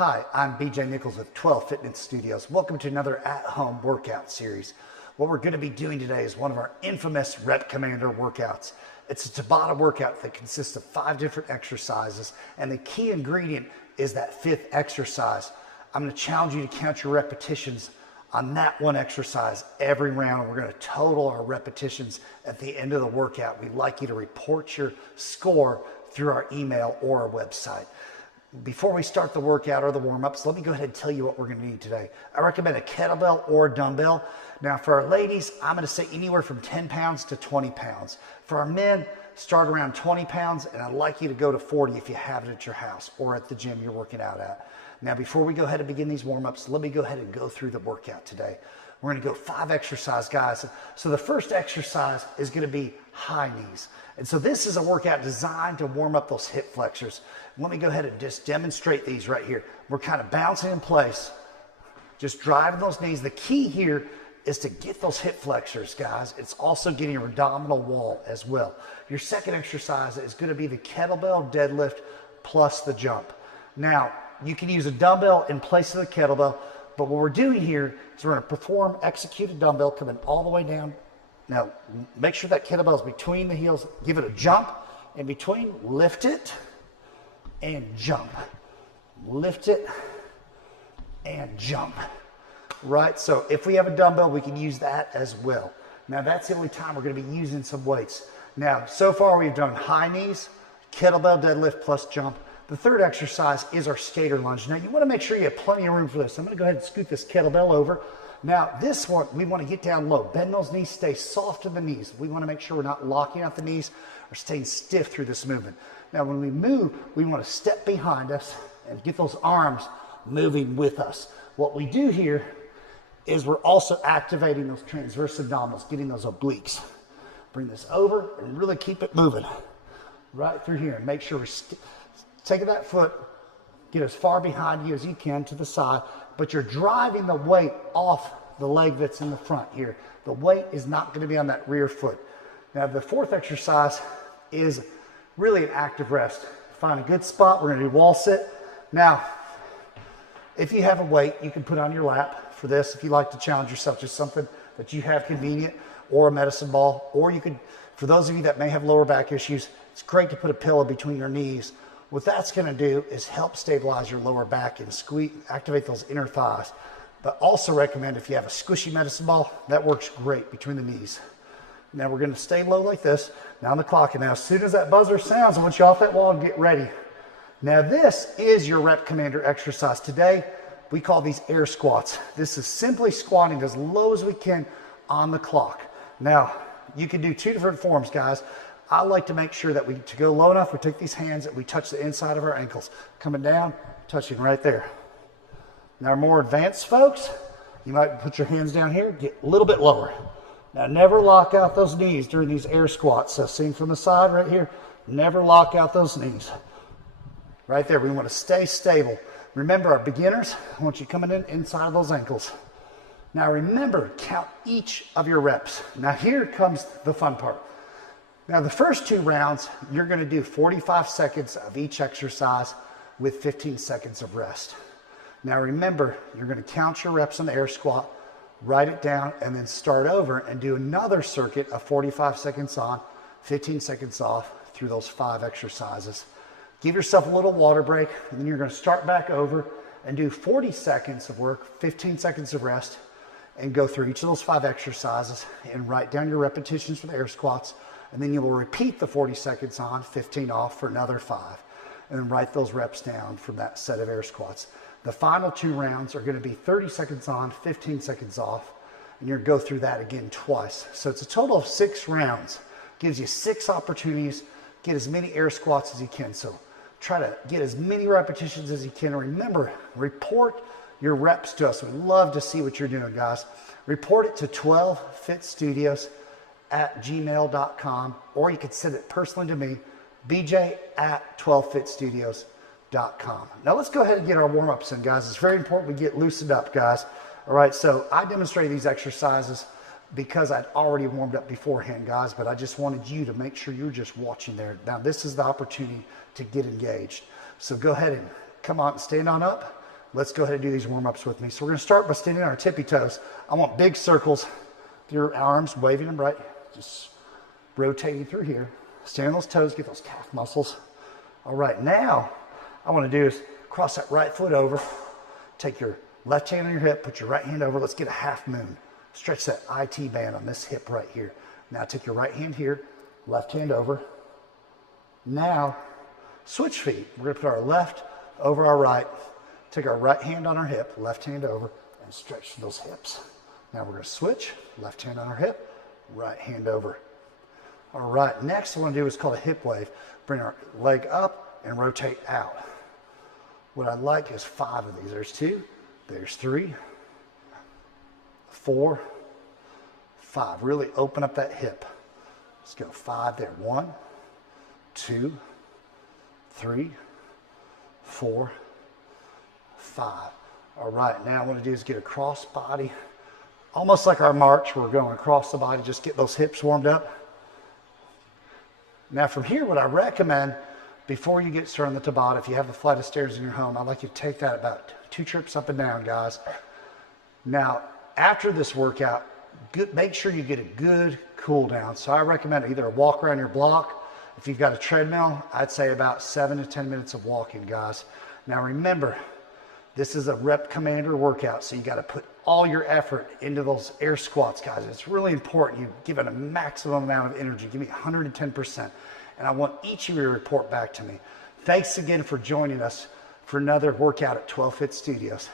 Hi, I'm BJ Nichols with 12 Fitness Studios. Welcome to another at-home workout series. What we're going to be doing today is one of our infamous Rep Commander workouts. It's a Tabata workout that consists of 5 different exercises, and the key ingredient is that 5th exercise. I'm going to challenge you to count your repetitions on that one exercise every round. We're going to total our repetitions at the end of the workout. We'd like you to report your score through our email or our website. Before we start the workout or the warm-ups, let me go ahead and tell you what we're going to need today. I recommend a kettlebell or a dumbbell. Now for our ladies, I'm going to say anywhere from 10 pounds to 20 pounds. For our men, start around 20 pounds, and I'd like you to go to 40 if you have it at your house or at the gym you're working out at. Now before we go ahead and begin these warm-ups, let me go ahead and go through the workout today. We're going to go 5 exercise, guys. So the first exercise is going to be high knees. And so this is a workout designed to warm up those hip flexors. Let me go ahead and just demonstrate these right here. We're kind of bouncing in place, just driving those knees. The key here is to get those hip flexors, guys. It's also getting your abdominal wall as well. Your second exercise is going to be the kettlebell deadlift plus the jump. Now, you can use a dumbbell in place of the kettlebell, but what we're doing here is we're going to execute a dumbbell coming all the way down. Now, make sure that kettlebell is between the heels. Give it a jump in between. Lift it and jump. Lift it and jump. Right? So if we have a dumbbell, we can use that as well. Now, that's the only time we're going to be using some weights. Now, so far we've done high knees, kettlebell deadlift plus jump. The third exercise is our skater lunge. Now, you want to make sure you have plenty of room for this. I'm going to go ahead and scoot this kettlebell over. Now, this one, we want to get down low. Bend those knees, stay soft in the knees. We want to make sure we're not locking out the knees or staying stiff through this movement. Now, when we move, we want to step behind us and get those arms moving with us. What we do here is we're also activating those transverse abdominals, getting those obliques. Bring this over and really keep it moving right through here. And make sure we're taking that foot, get as far behind you as you can to the side, but you're driving the weight off the leg that's in the front here. The weight is not going to be on that rear foot. Now, the fourth exercise is really an active rest. Find a good spot. We're going to do wall sit. Now, if you have a weight, you can put on your lap for this. If you like to challenge yourself, just something that you have convenient, or a medicine ball, or you could, for those of you that may have lower back issues, it's great to put a pillow between your knees. What that's going to do is help stabilize your lower back and activate those inner thighs. But also recommend if you have a squishy medicine ball, that works great between the knees. Now we're going to stay low like this. Now on the clock, and now as soon as that buzzer sounds, I want you off that wall and get ready. Now this is your Rep Commander exercise. Today, we call these air squats. This is simply squatting as low as we can on the clock. Now, you can do 2 different forms, guys. I like to make sure that to go low enough, we take these hands and we touch the inside of our ankles. Coming down, touching right there. Now, more advanced folks, you might put your hands down here, get a little bit lower. Now, never lock out those knees during these air squats. So, seen from the side right here, never lock out those knees. Right there, we want to stay stable. Remember, our beginners, I want you coming in inside of those ankles. Now, remember, count each of your reps. Now, here comes the fun part. Now, the first 2 rounds, you're going to do 45 seconds of each exercise with 15 seconds of rest. Now, remember, you're going to count your reps on the air squat, write it down, and then start over and do another circuit of 45 seconds on, 15 seconds off through those 5 exercises. Give yourself a little water break, and then you're going to start back over and do 40 seconds of work, 15 seconds of rest, and go through each of those 5 exercises and write down your repetitions for the air squats. And then you will repeat the 40 seconds on, 15 off for another 5. And then write those reps down from that set of air squats. The final 2 rounds are going to be 30 seconds on, 15 seconds off. And you're going to go through that again twice. So it's a total of 6 rounds. Gives you 6 opportunities. Get as many air squats as you can. So try to get as many repetitions as you can. And remember, report your reps to us. We'd love to see what you're doing, guys. Report it to 12fitstudios@gmail.com, or you can send it personally to me, bj@12fitstudios.com. Now let's go ahead and get our warm-ups in, guys. It's very important we get loosened up, guys. All right, so I demonstrated these exercises because I'd already warmed up beforehand, guys, but I just wanted you to make sure you're just watching there. Now this is the opportunity to get engaged. So go ahead and come on, stand on up. let's go ahead and do these warm-ups with me. So we're gonna start by standing on our tippy toes. I want big circles with your arms, waving them right, just rotating through here. Stand on those toes, get those calf muscles. All right, now, I wanna do is cross that right foot over, take your left hand on your hip, put your right hand over, let's get a half moon. Stretch that IT band on this hip right here. Now take your right hand here, left hand over. Now, switch feet. We're gonna put our left over our right, take our right hand on our hip, left hand over, and stretch those hips. Now we're gonna switch, left hand on our hip, right hand over. All right, next I wanna do is called a hip wave. Bring our leg up and rotate out. What I like is 5 of these. There's 2, there's 3, 4, 5. Really open up that hip. Let's go 5 there. 1, 2, 3, 4, 5. All right, now what I want to do is get a cross body, almost like our march. We're going across the body, just get those hips warmed up. Now from here, what I recommend before you get started on the Tabata, if you have a flight of stairs in your home, I'd like you to take that about 2 trips up and down, guys. Now, after this workout, make sure you get a good cool down. So I recommend either a walk around your block. If you've got a treadmill, I'd say about 7 to 10 minutes of walking, guys. Now remember, this is a Rep Commander workout, so you got to put all your effort into those air squats, guys. It's really important you give it a maximum amount of energy. Give me 110%. And I want each of you to report back to me. Thanks again for joining us for another workout at 12 Fit Studios.